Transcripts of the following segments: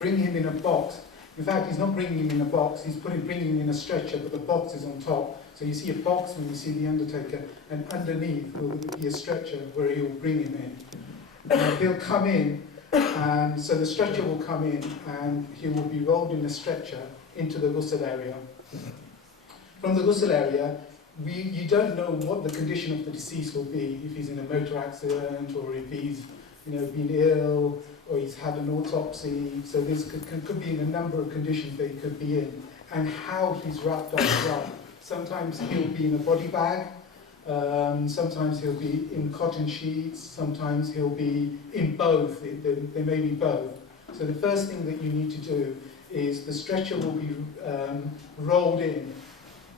bring him in a box. In fact, he's not bringing him in a box, he's bringing him in a stretcher, but the box is on top. So you see a box when you see the undertaker, and underneath will be a stretcher where he'll bring him in. He'll come in, and so the stretcher will come in, and he will be rolled in a stretcher into the ghusl area. From the ghusl area, you don't know what the condition of the deceased will be, if he's in a motor accident, or if he's been ill, or he's had an autopsy. So this could be in a number of conditions that he could be in, and how he's wrapped up as well. Sometimes he'll be in a body bag, sometimes he'll be in cotton sheets, sometimes he'll be in both. There may be both. So the first thing that you need to do is the stretcher will be rolled in.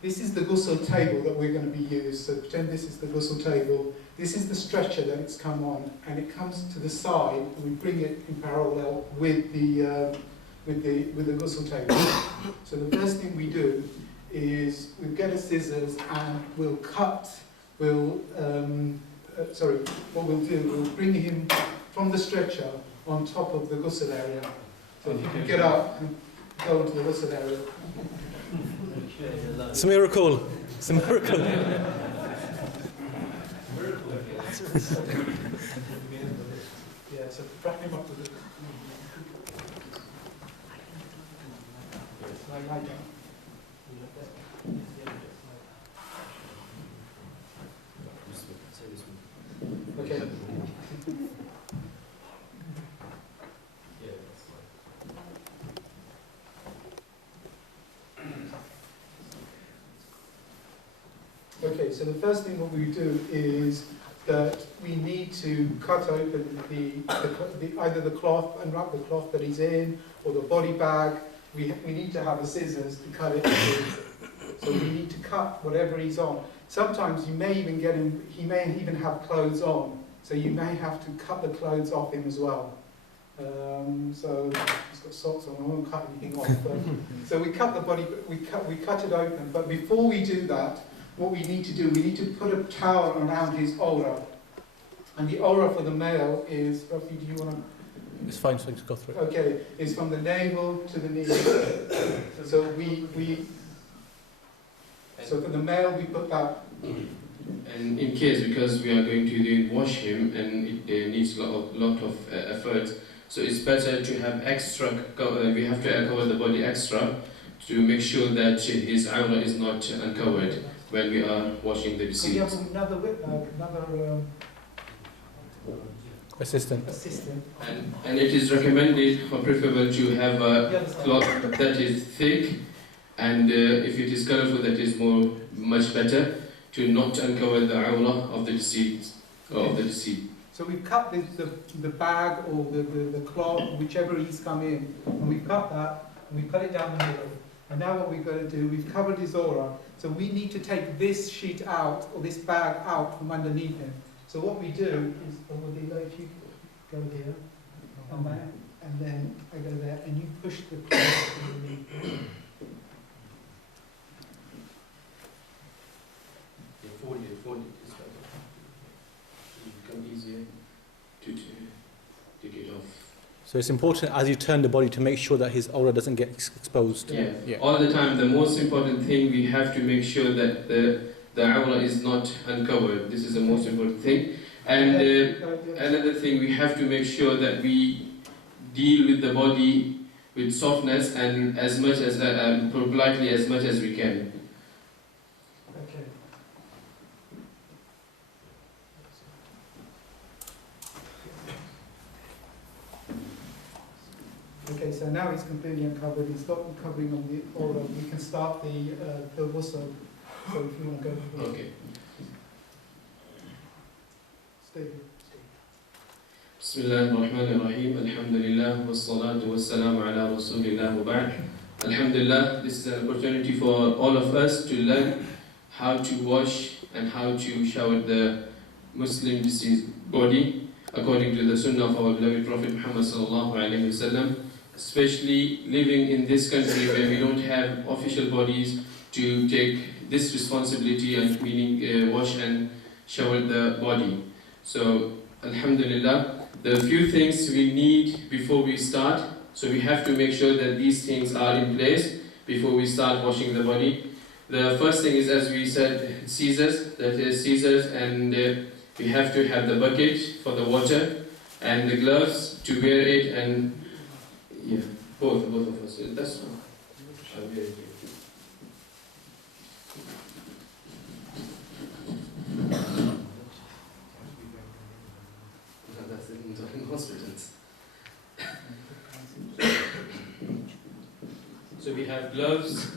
This is the ghusl table that we're going to be used. So pretend this is the ghusl table. This is the stretcher that it's come on, and it comes to the side, and we bring it in parallel with the ghusl table. So the first thing we do is we get a scissors and we'll cut. What we'll do, we'll bring him from the stretcher on top of the ghusl area. So if you can get up and go into the ghusl area. It's a miracle. It's a miracle. Yeah, so wrap him up with it. Lie down. Okay. Okay, so the first thing what we do is that we need to cut open either the cloth, unwrap the cloth that he's in, or the body bag. We need to have the scissors to cut it. So we need to cut whatever he's on. Sometimes you may even get him, he may even have clothes on, so you may have to cut the clothes off him as well. So he's got socks on, I won't cut anything off. But, so we cut the body, we cut it open, but before we do that, what we need to do, we need to put a towel around his aura. And the aura for the male is, roughly, do you want to? It's fine, so just go through it. Okay, it's from the navel to the knee. So so for the male, we put that. And in case, because we are going to wash him and it needs a lot of effort, so it's better to have extra, we have to cover the body extra to make sure that his aura is not uncovered when we are washing the deceased. So you have another Assistant. And it is recommended or preferable to have a cloth that is thick, and if it is colorful, that is much better, to not uncover the aura of the deceased. So we've cut the bag or the cloth, whichever he's come in, and we've cut that, and we cut it down the middle. And now what we've got to do, we've covered his aura, so we need to take this sheet out, or this bag out from underneath him. So what we do is, if you go here, and there, and then I go there, and you push the cloth underneath him. Fold it this way. It will become easier to take it off. So it's important as you turn the body to make sure that his aura doesn't get exposed. Yeah. All the time, the most important thing, we have to make sure that the aura is not uncovered. This is the most important thing. And another thing, we have to make sure that we deal with the body with softness and as much as politely as much as we can. Okay. Okay, so now he's completely uncovered. He's got the covering on the aura. We can start the ghusl. So if you want to go. Okay. Stay here. بسم الله الرحمن الرحيم الحمد لله والصلاة والسلام على رسول الله وبعد. Alhamdulillah, this is an opportunity for all of us to learn how to wash and how to shower the Muslim deceased body according to the sunnah of our beloved Prophet Muhammad sallallahu alaihi wasallam. Especially living in this country where we don't have official bodies to take this responsibility and meaning wash and shower the body. So, alhamdulillah, the few things we need before we start So we have to make sure that these things are in place before we start washing the body. The first thing is, as we said, scissors, that is scissors, and we have to have the bucket for the water and the gloves to wear it, and yeah, both of us. That's one. I'll wear it. No, that's in hospitals. So we have gloves,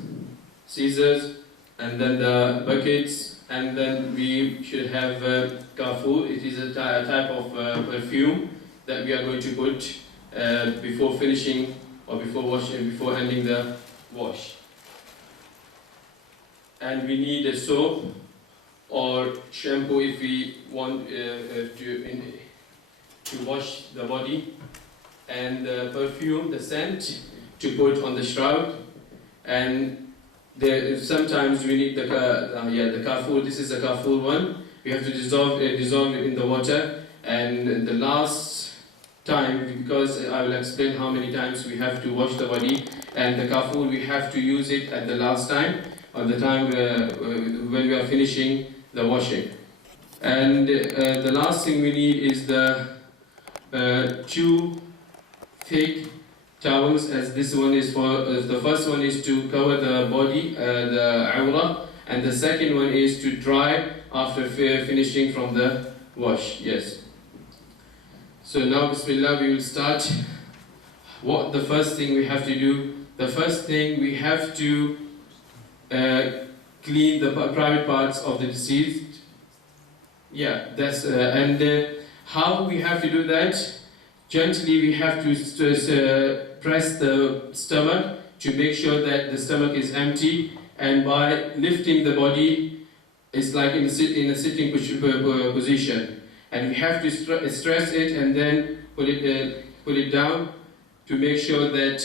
scissors, and then the buckets, and then we should have kafur. It is a type of perfume that we are going to put before finishing or before washing, before ending the wash. And we need a soap or shampoo if we want to wash the body, and the perfume, the scent, to put on the shroud. And sometimes we need the kafur. This is the kafur one. We have to dissolve it in the water. And the last time, because I will explain how many times we have to wash the body, and the kafur we have to use it at the last time, or the time when we are finishing the washing. And the last thing we need is the 2 thick towels, as this one is for the first one is to cover the body, the awra, and the second one is to dry after finishing from the wash. Yes. So now, Bismillah, we will start. What the first thing we have to do? The first thing we have to clean the private parts of the deceased. Yeah, that's and how we have to do that? Gently, we have to press the stomach to make sure that the stomach is empty, and by lifting the body, it's like in a sitting position, and we have to stress it and then put it down to make sure that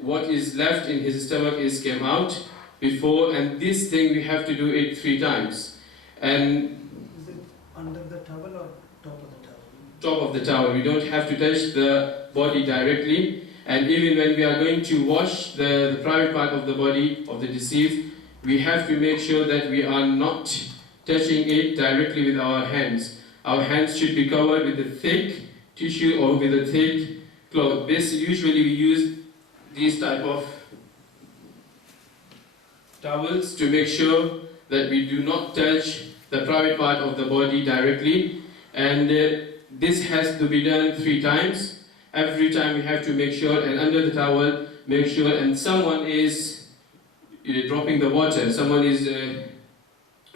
what is left in his stomach came out before. And this thing we have to do it 3 times. And is it under the towel or top of the towel? Top of the towel. We don't have to touch the body directly. And even when we are going to wash the private part of the body of the deceased, we have to make sure that we are not touching it directly with our hands. Our hands should be covered with a thick tissue or with a thick cloth. Usually we use these type of towels to make sure that we do not touch the private part of the body directly. And this has to be done 3 times. Every time we have to make sure, and under the towel, make sure, and someone is dropping the water. Someone is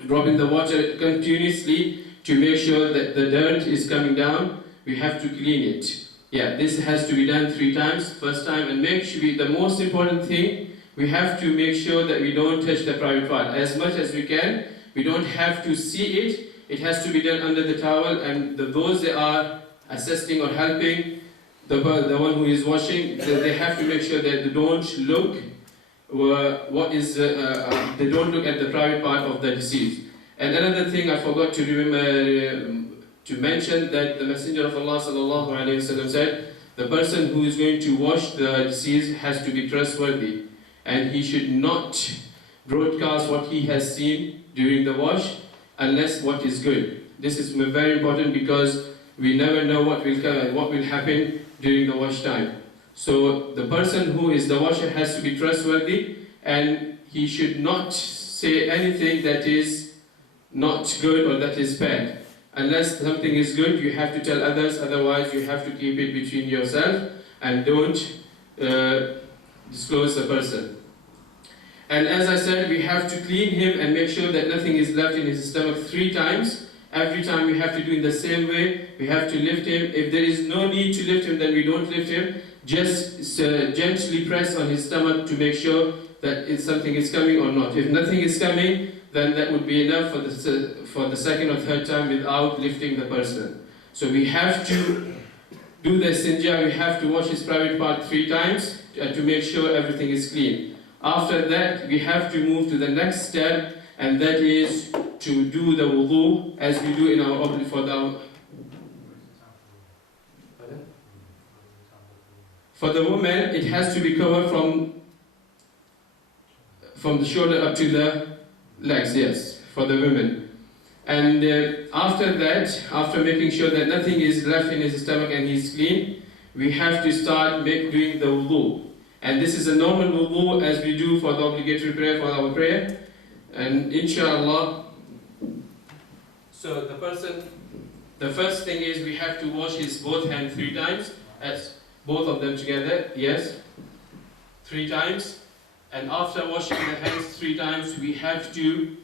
dropping the water continuously to make sure that the dirt is coming down. We have to clean it. Yeah, this has to be done 3 times. First time, and make sure the most important thing, we have to make sure that we don't touch the private part as much as we can. We don't have to see it. It has to be done under the towel, and those that are assisting or helping the one who is washing, they have to make sure that they don't look they don't look at the private part of the deceased. And another thing I forgot to remember to mention, that the Messenger of Allah sallallahu alaihi wasallam said, the person who is going to wash the deceased has to be trustworthy, and he should not broadcast what he has seen during the wash unless what is good. This is very important because we never know what will happen during the wash time. So the person who is the washer has to be trustworthy, and he should not say anything that is not good or that is bad. Unless something is good, you have to tell others, otherwise you have to keep it between yourself and don't disclose the person. And as I said, we have to clean him and make sure that nothing is left in his stomach 3 times. Every time we have to do in the same way. We have to lift him. If there is no need to lift him, then we don't lift him. Just gently press on his stomach to make sure that something is coming or not. If nothing is coming, then that would be enough for the second or third time without lifting the person. So we have to do the istinja. We have to wash his private part 3 times to make sure everything is clean. After that, we have to move to the next step, and that is to do the wudu as we do in For the woman, it has to be covered from the shoulder up to the legs, yes, for the women. And after that, after making sure that nothing is left in his stomach and he's clean, we have to start doing the wudu. And this is a normal wudu as we do for the obligatory prayer, for our prayer. And inshallah, so the first thing is we have to wash his both hands 3 times, as both of them together, yes, 3 times. And after washing the hands 3 times, we have to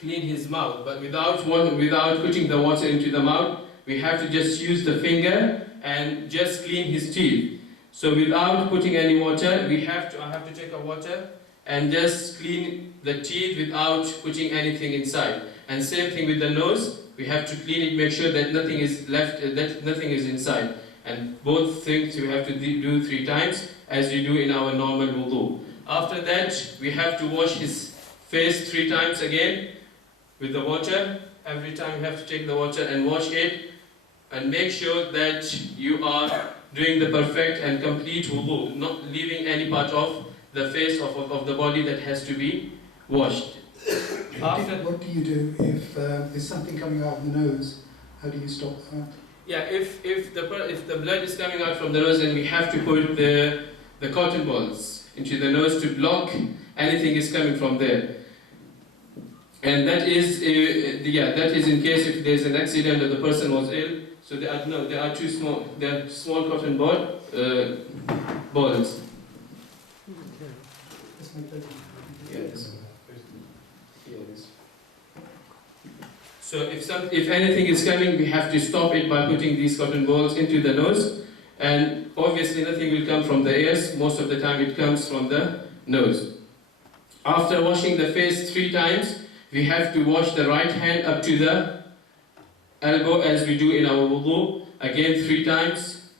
clean his mouth, but without putting the water into the mouth. We have to just use the finger and just clean his teeth. So without putting any water, I have to take a water and just clean the teeth without putting anything inside. And same thing with the nose, we have to clean it, make sure that nothing is left, that nothing is inside. And both things we have to do 3 times, as we do in our normal wudu. After that, we have to wash his face 3 times again with the water. Every time you have to take the water and wash it, and make sure that you are doing the perfect and complete wudu, not leaving any part of the face of the body that has to be washed. What do you do if there's something coming out of the nose? How do you stop that? Yeah, if the blood is coming out from the nose, then we have to put the cotton balls into the nose to block anything is coming from there. And that is in case if there's an accident or the person was ill. So there are two small cotton balls. Yes. So if anything is coming, we have to stop it by putting these cotton balls into the nose. And obviously nothing will come from the ears. Most of the time it comes from the nose. After washing the face 3 times, we have to wash the right hand up to the elbow as we do in our wudu. Again 3 times.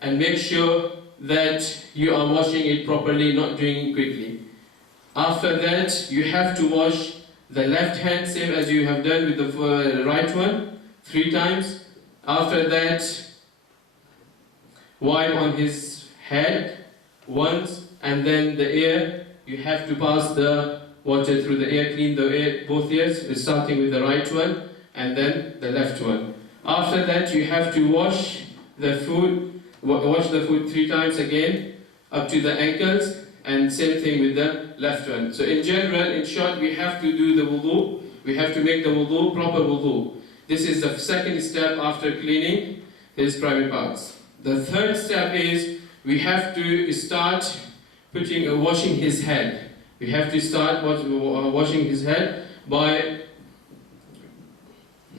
And make sure that you are washing it properly, not doing it quickly. After that, you have to wash the left hand, same as you have done with the right one, 3 times. After that, wipe on his head once, and then the ear, you have to pass the water through the ear, clean the ear, both ears, starting with the right one, and then the left one. After that, you have to wash the foot 3 times again, up to the ankles, and same thing with the left one. So in general, in short, we have to do the wudu. We have to make the wudu, proper wudu. This is the second step after cleaning his private parts. The third step is we have to start washing his head. We have to start washing his head by,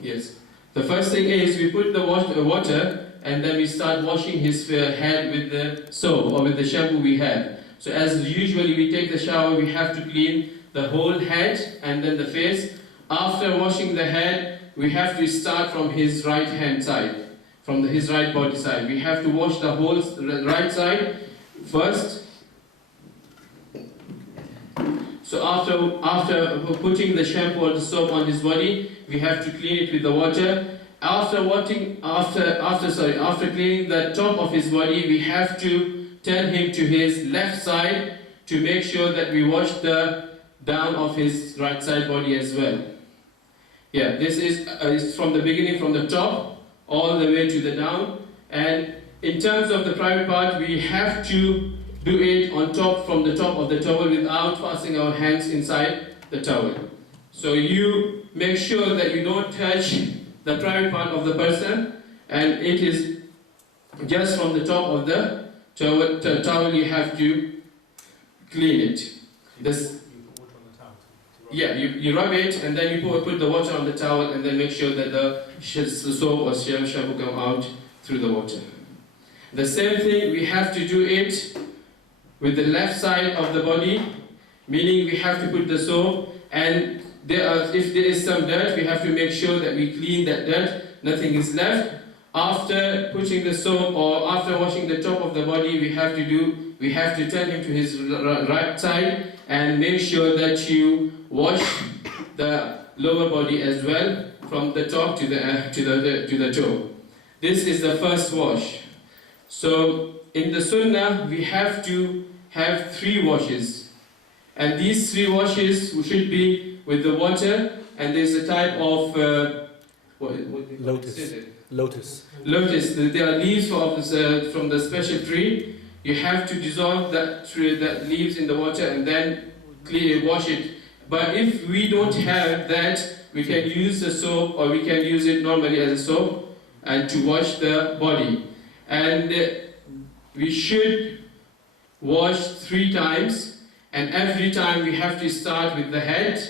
yes. The first thing is we put the water and then we start washing his head with the soap or with the shampoo we have. So as usually we take the shower, we have to clean the whole head and then the face. After washing the head, we have to start from his right hand side, from his right body side. We have to wash the whole right side first. So after putting the shampoo or the soap on his body, we have to clean it with the water. After cleaning the top of his body, we have to turn him to his left side to make sure that we wash the down of his right side body as well. Yeah, this is from the beginning, from the top all the way to the down. And in terms of the private part, we have to do it on top, from the top of the towel, without passing our hands inside the towel. So you make sure that you don't touch the private part of the person, and it is just from the top of the towel you have to clean it. You rub it and then you put the water on the towel and then make sure that the soap or shampoo come out through the water. The same thing, we have to do it with the left side of the body, meaning we have to put the soap, and if there is some dirt, we have to make sure that we clean that dirt, nothing is left. After putting the soap or after washing the top of the body, we have to turn him to his right side and make sure that you wash the lower body as well, from the top to the toe. This is the first wash. So in the Sunnah, we have to have 3 washes. And these 3 washes should be with the water, and there's a type of Lotus. Lotus. Lotus. There are leaves from the special tree. You have to dissolve that leaves in the water and then wash it. But if we don't have that, we can use the soap, or we can use it normally as a soap, and to wash the body. And we should wash 3 times, and every time we have to start with the head,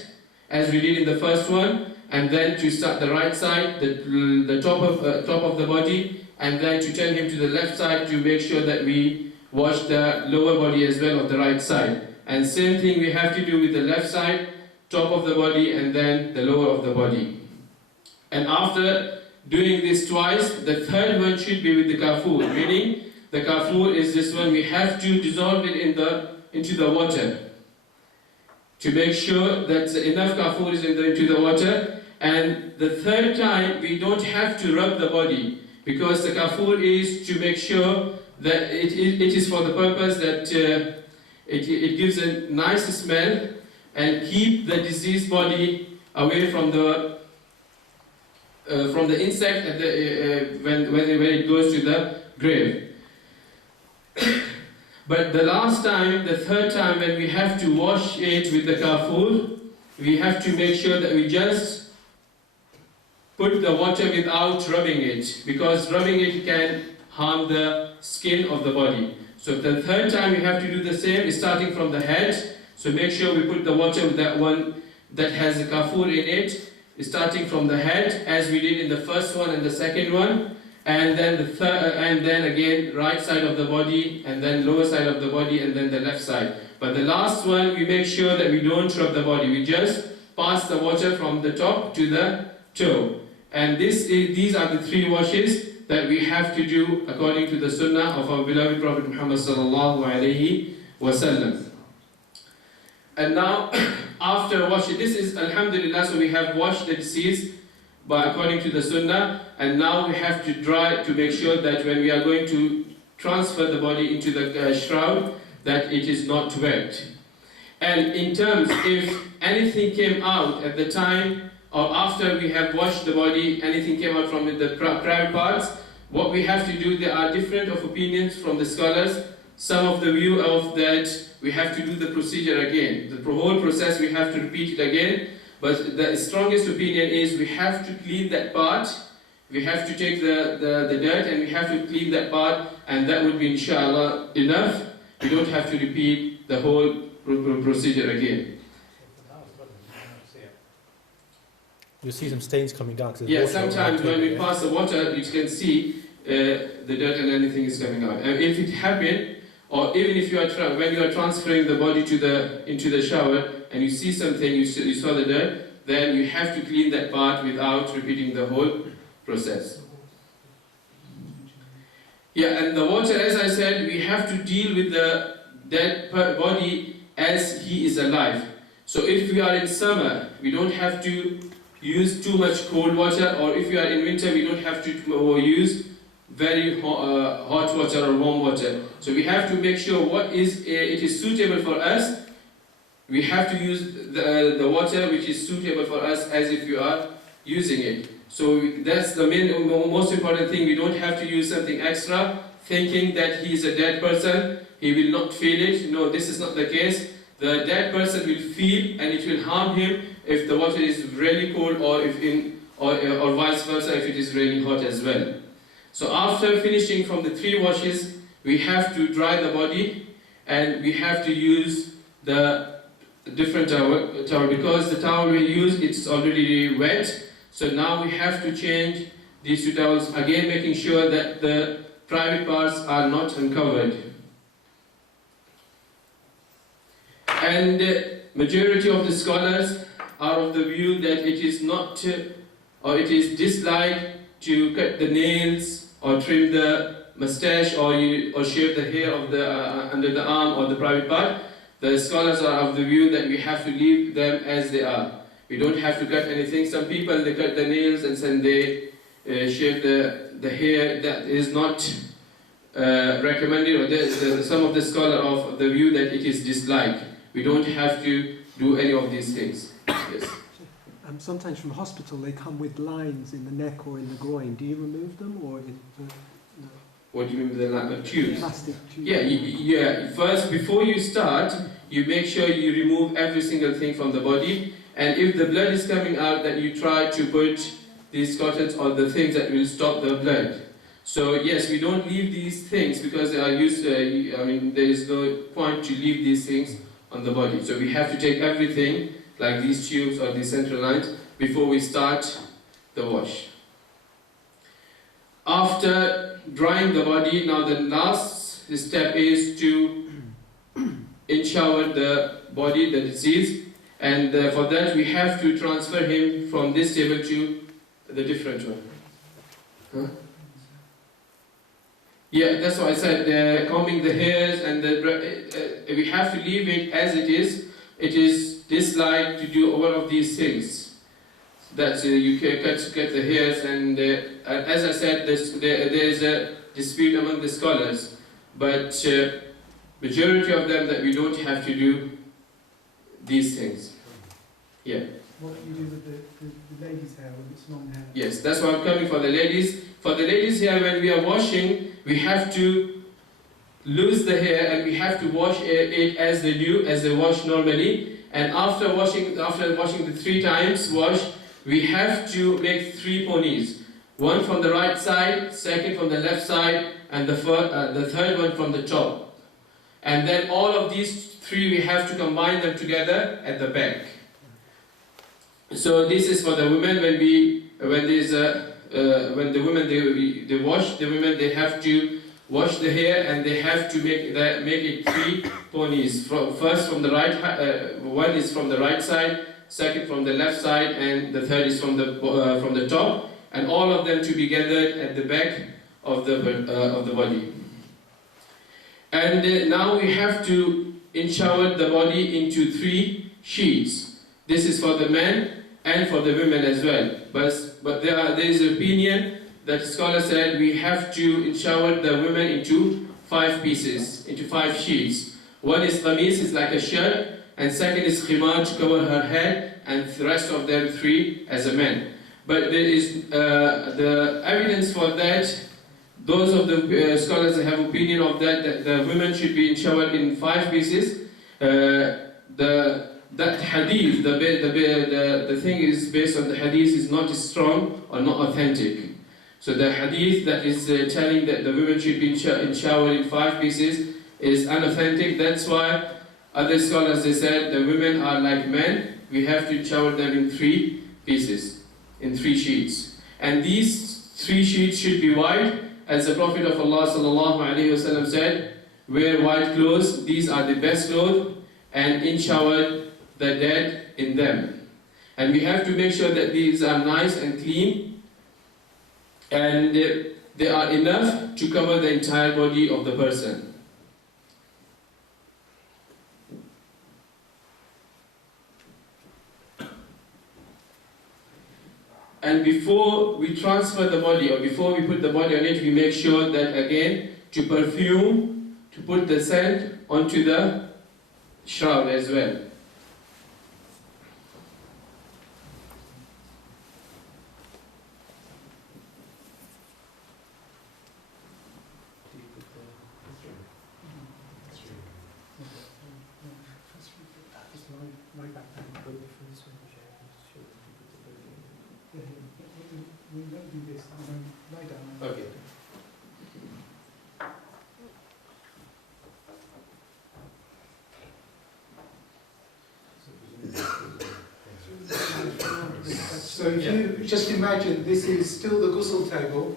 as we did in the first one, and then to start the right side, the top of the body, and then to turn him to the left side to make sure that we wash the lower body as well of the right side. And same thing we have to do with the left side, top of the body, and then the lower of the body. And after doing this twice, the third one should be with the kafur, meaning the kafur is this one. We have to dissolve it into the water to make sure that enough kafur is into the water. And the third time, we don't have to rub the body, because the kafur is to make sure that it is for the purpose that it gives a nice smell and keep the diseased body away from the insect when it goes to the grave. But the last time, the third time, when we have to wash it with the kafur, we have to make sure that we just put the water without rubbing it, because rubbing it can harm the skin of the body. So the third time we have to do the same, starting from the head. So make sure we put the water with that one that has the kafur in it, starting from the head, as we did in the first one and the second one, and then the third, and then again right side of the body, and then lower side of the body, and then the left side. But the last one, we make sure that we don't rub the body. We just pass the water from the top to the toe. And these are the 3 washes that we have to do according to the Sunnah of our beloved Prophet Muhammad sallallahu alaihi wasallam. And now, after washing, this is Alhamdulillah, so we have washed the deceased according to the Sunnah, and now we have to dry to make sure that when we are going to transfer the body into the shroud, that it is not wet. And in terms, if anything came out at the time or after we have washed the body, anything came out from the private parts, what we have to do, there are different opinions from the scholars. Some of the view of that we have to do the procedure again. The whole process we have to repeat it again. But the strongest opinion is we have to clean that part. We have to take the dirt and we have to clean that part, and that would be inshallah enough. We don't have to repeat the whole procedure again. You see some stains coming down. Yeah, sometimes when we pass the water, you can see the dirt and anything is coming out. And if it happened, or even if you are when you are transferring the body into the shower and you see something, you saw the dirt, then you have to clean that part without repeating the whole process. Yeah, and the water, as I said, we have to deal with the dead body as he is alive. So if we are in summer, we don't have to use too much cold water, or if we are in winter, we don't have to use very hot water or warm water. So we have to make sure it is suitable for us. We have to use the water which is suitable for us as if you are using it. So that's the most important thing. We don't have to use something extra, thinking that he is a dead person, he will not feel it. No, this is not the case. The dead person will feel, and it will harm him if the water is really cold, or or vice versa if it is really hot as well. So after finishing from the 3 washes, we have to dry the body, and we have to use the different towel, because the towel we use, it's already wet. So now we have to change these 2 towels again, making sure that the private parts are not uncovered. And majority of the scholars are of the view that it is not, or it is disliked to cut the nails or trim the mustache or shave the hair of the under the arm or the private part. The scholars are of the view that we have to leave them as they are. We don't have to cut anything. Some people, they cut the nails and then they shave the hair. That is not recommended, or some of the scholars of the view that it is disliked. We don't have to do any of these things. Yes. Sometimes from hospital they come with lines in the neck or in the groin. Do you remove them or no? What do you mean with the tubes? Plastic tubes? Yeah. First, before you start, you make sure you remove every single thing from the body. And if the blood is coming out, then you try to put these cottons or the things that will stop the blood. So yes, we don't leave these things because they are used. There is no point to leave these things on the body. So we have to take everything, like these tubes or these central lines, before we start the wash. After drying the body, now the last step is to shower the body, the deceased, and for that we have to transfer him from this table to the different one. Huh? Yeah, that's why I said combing the hairs, and we have to leave it as it is. It is disliked to do all of these things. That you can cut the hairs, and as I said, there is a dispute among the scholars, but majority of them that we don't have to do these things. Yeah. What do you do with the ladies' hair when it's long hair? Yes, that's why I'm coming for the ladies. For the ladies here, when we are washing, we have to lose the hair and we have to wash it as they do, as they wash normally. And after washing the 3 times wash, we have to make 3 ponies. One from the right side, second from the left side, and the third one from the top. And then all of these 3 we have to combine them together at the back. So this is for the women. When the women they wash, the women they have to wash the hair and they have to make it 3 ponies. First from the right, one is from the right side, second from the left side, and the third is from the top, and all of them to be gathered at the back of the body. And now we have to shower the body into 3 sheets. This is for the men and for the women as well. But there is an opinion that scholars said we have to shower the women into 5 pieces, into 5 sheets. One is qamis, it's like a shirt, and second is khimar to cover her head, and the rest of them 3 as a man. But there is the evidence for that. Those of the scholars that have opinion of that the women should be showered in 5 pieces. That hadith, the thing is based on the hadith is not strong or not authentic. So the hadith that is telling that the women should be showered in 5 pieces is unauthentic. That's why other scholars they said the women are like men. We have to shower them in 3 pieces, in 3 sheets. And these 3 sheets should be white, as the Prophet of Allah ﷺ said, wear white clothes, these are the best clothes, and shower the dead in them. And we have to make sure that these are nice and clean, and they are enough to cover the entire body of the person. And before we transfer the body, or before we put the body on it, we make sure that again, to perfume, to put the scent onto the shroud as well. Okay. So if you just imagine this is still the ghusl table,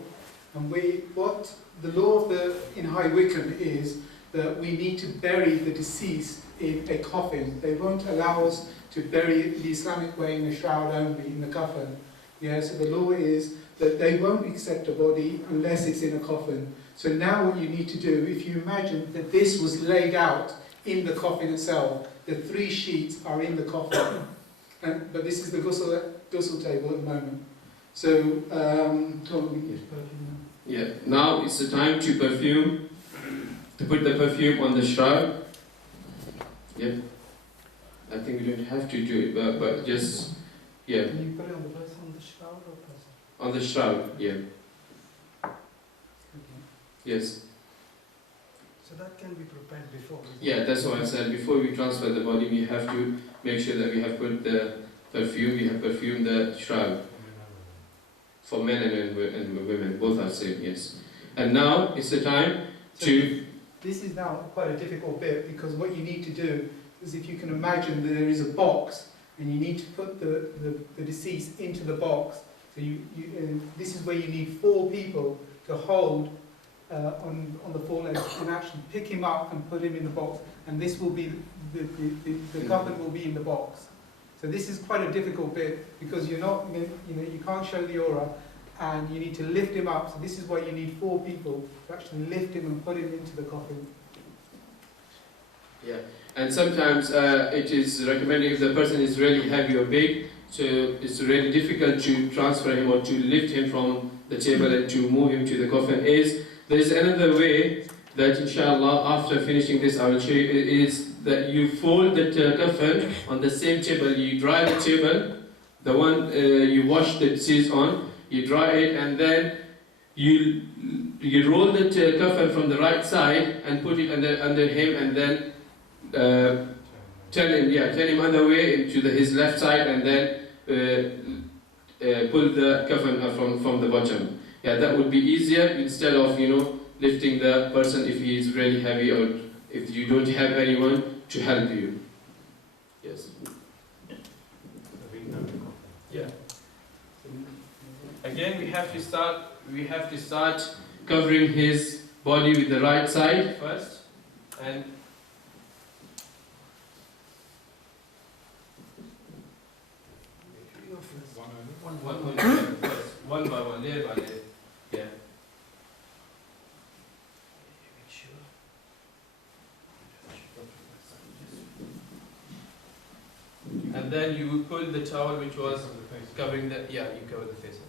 and what the law in High Wycombe is that we need to bury the deceased in a coffin. They won't allow us to bury the Islamic way in a shroud only, in the coffin. Yeah, so the law is that they won't accept a body unless it's in a coffin. So now what you need to do, if you imagine that this was laid out in the coffin itself, the 3 sheets are in the coffin. But this is the ghusl table at the moment. So, perfume. Yeah. Now it's the time to perfume, to put the perfume on the shroud. Yep. I think we don't have to do it, but just, yeah, Can you put it on the person, on the shroud or person? on the shroud, yeah. Yes. So that can be prepared before. isn't it? Yeah, that's what I said. Before we transfer the body, we have to make sure that we have put the perfume, we have perfumed the shroud. For men and women, both are same, yes. And now it's the time to... This is now quite a difficult bit because what you need to do is, if you can imagine that there is a box and you need to put the deceased into the box. So this is where you need 4 people to hold on the 4 legs and actually pick him up and put him in the box. And this will be, the coffin will be in the box. So this is quite a difficult bit because you're not, you can't show the aura and you need to lift him up. So this is why you need 4 people to actually lift him and put him into the coffin. Yeah, and sometimes it is recommended if the person is really heavy or big, so it's really difficult to transfer him or to lift him from the table and to move him to the coffin. There is another way that inshallah after finishing this I will show you, is that you fold the coffin on the same table, you dry the table, the one you wash the deceased on, you dry it and then you roll the coffin from the right side and put it under him and then turn him other way into his left side and then pull the coffin from the bottom. Yeah, that would be easier instead of lifting the person if he is really heavy or if you don't have anyone to help you. Yes. Yeah. Again, we have to start covering his body with the right side first, and one by one, layer by layer. Yeah. And then you pull the towel which was covering the, you cover the face.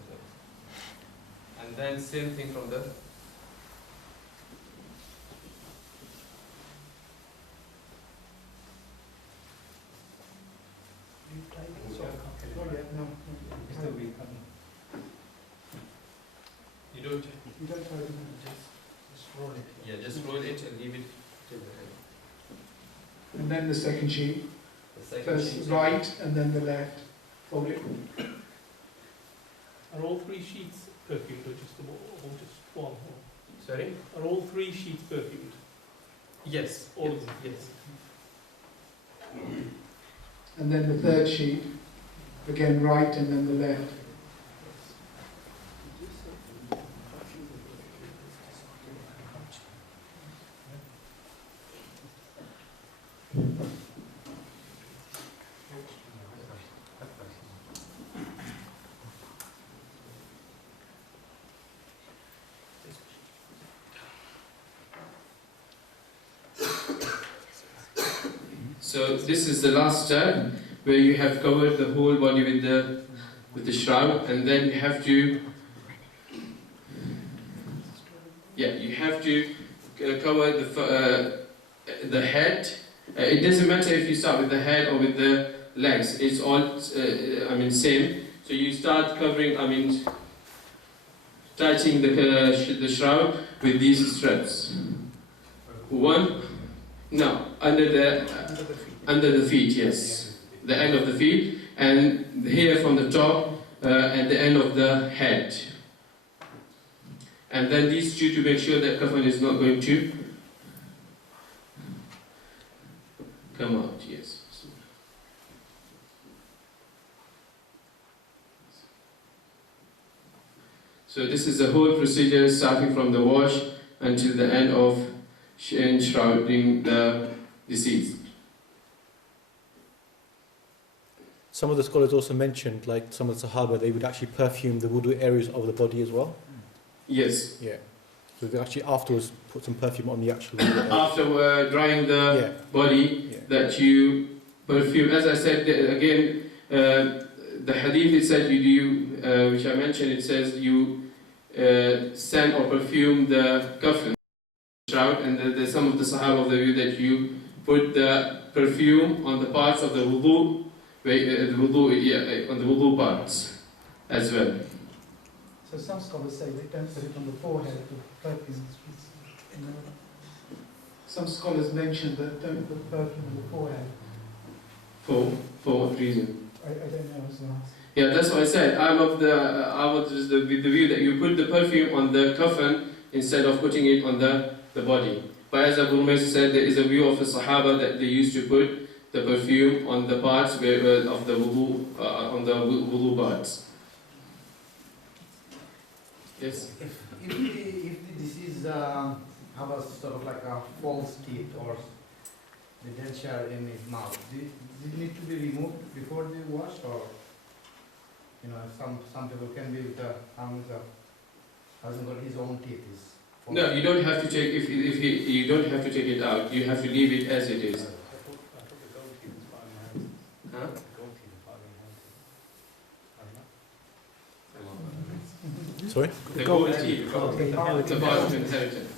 And then same thing from the you don't Just roll it. just roll it and leave it to the end. And then the second sheet. The second First sheet. right and then the left. Fold it. Are all 3 sheets perfumed or just one? Sorry? Are all 3 sheets perfumed? Yes. All yes, of them? yes. And then the third sheet. Again right and then the left. So this is the last step where you have covered the whole body with the shroud, and then you have to cover the head. It doesn't matter if you start with the head or with the legs. It's all same. So you start covering, touching the shroud with these straps. Under the feet, yes. The end of the feet, and here from the top at the end of the head. And then these 2 to make sure that coffin is not going to come out, yes. So this is the whole procedure starting from the wash until the end of enshrouding the deceased. Some of the scholars also mentioned, like some of the Sahaba, they would actually perfume the wudu areas of the body as well. Yes. Yeah. So they actually afterwards put some perfume on the actual. After drying the body, that you perfume. As I said again, the hadith it said which I mentioned, it says you scent or perfume the coffin, shroud, and there's some of the Sahaba of the view that you put the perfume on the parts of the wudu, on the wudu parts as well. So some scholars say they don't put it on the forehead, but perfume. Some scholars mention that don't put perfume on the forehead. For what reason? I don't know as well. Yeah, that's what I said. I'm of the view that you put the perfume on the coffin instead of putting it on the body. But as Abu Umayyah said, there is a view of the Sahaba that they used to put the perfume on the parts of the wudu, on the wudu parts. Yes. If the disease have a sort of like a false teeth or the denture in his mouth, does it need to be removed before they wash, or some people can be with hasn't got his own teeth. No, you don't have to take you don't have to take it out. You have to leave it as it is. Huh? Sorry? The gold teeth, it's a part of inheritance.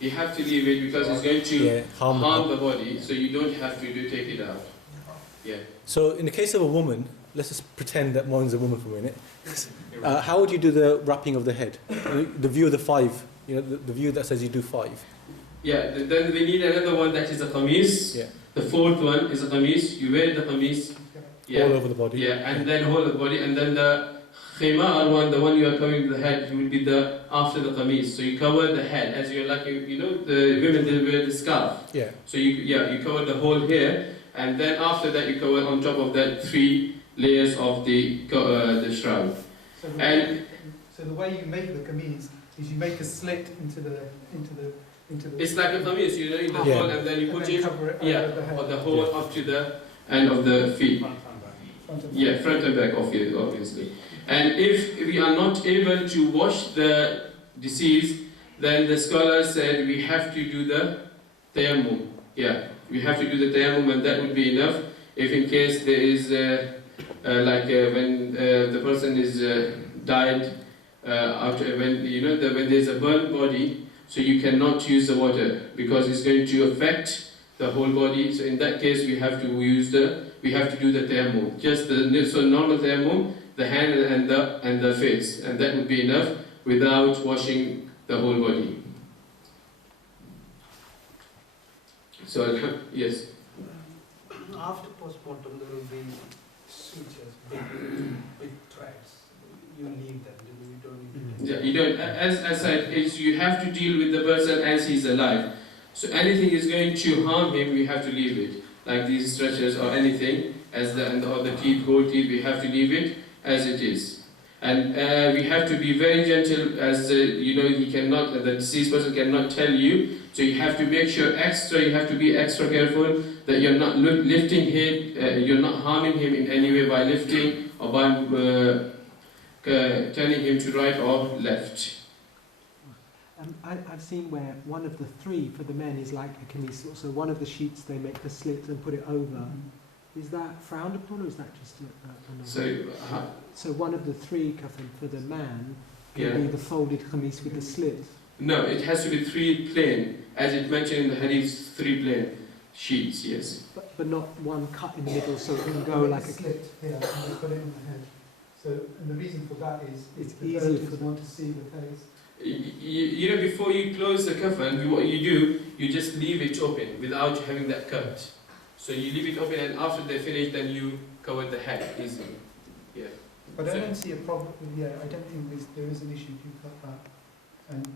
You have to leave it because it's going to harm the body, so you don't have to take it out. Yeah. So in the case of a woman, let's just pretend that Moin's a woman for a minute. How would you do the wrapping of the head? The view of the 5, the view that says you do 5. Yeah, then we need another one that is a qamis. Yeah. The 4th one is a qamis. You wear the qamis. Yeah. All over the body. Yeah, and then whole of the body, and then the khimar one, the one you are covering the head, will be the after the qamis. So you cover the head as you're like the women they wear the scarf. Yeah. So you cover the whole hair, and then after that you cover on top of that 3 layers of the shroud. So the way you make the kameez is you make a slit into the. It's like a qamis, in the hole, and then you put it cover it over the head. or the whole up to the end of the feet. Front and back. Yeah, front and back, obviously. And if we are not able to wash the deceased, then the scholars said we have to do the tayammum. Yeah, we have to do the tayammum, and that would be enough. If in case there is when the person is died when there's a burnt body, so you cannot use the water because it's going to affect the whole body. So in that case, we have to do the tayammum. Just the normal tayammum, the hand and the face, and that would be enough without washing the whole body. So yes. After postmortem, there will be sutures, big threads. You leave them. You don't need to. Yeah, you don't. As I said, you have to deal with the person as he's alive. So anything is going to harm him, we have to leave it. Like these stretchers or anything, or the teeth, gold teeth, we have to leave it as it is. And we have to be very gentle, as the deceased person cannot tell you. So you have to make sure you have to be extra careful that you're not lifting him, you're not harming him in any way by lifting or by turning him to right or left. I've seen where one of the 3 for the men is like a kameez. So one of the sheets they make the slit and put it over. Is that frowned upon, or is that just another? So one of the 3 kafan for the man can be the folded kameez with the slit. No, it has to be 3 plain, as it mentioned in the hadith, 3 plain sheets. Yes. But not one cut in the middle, so it can go like a slit. Yeah, and they put it in the head. So, and the reason for that is it's the easier relatives want to see the face. Before you close the coffin, what you do, you just leave it open without having that cut. So you leave it open, and after they finish, then you cover the head easily. Yeah. But I don't see a problem. Yeah, I don't think there is an issue if you cut that. And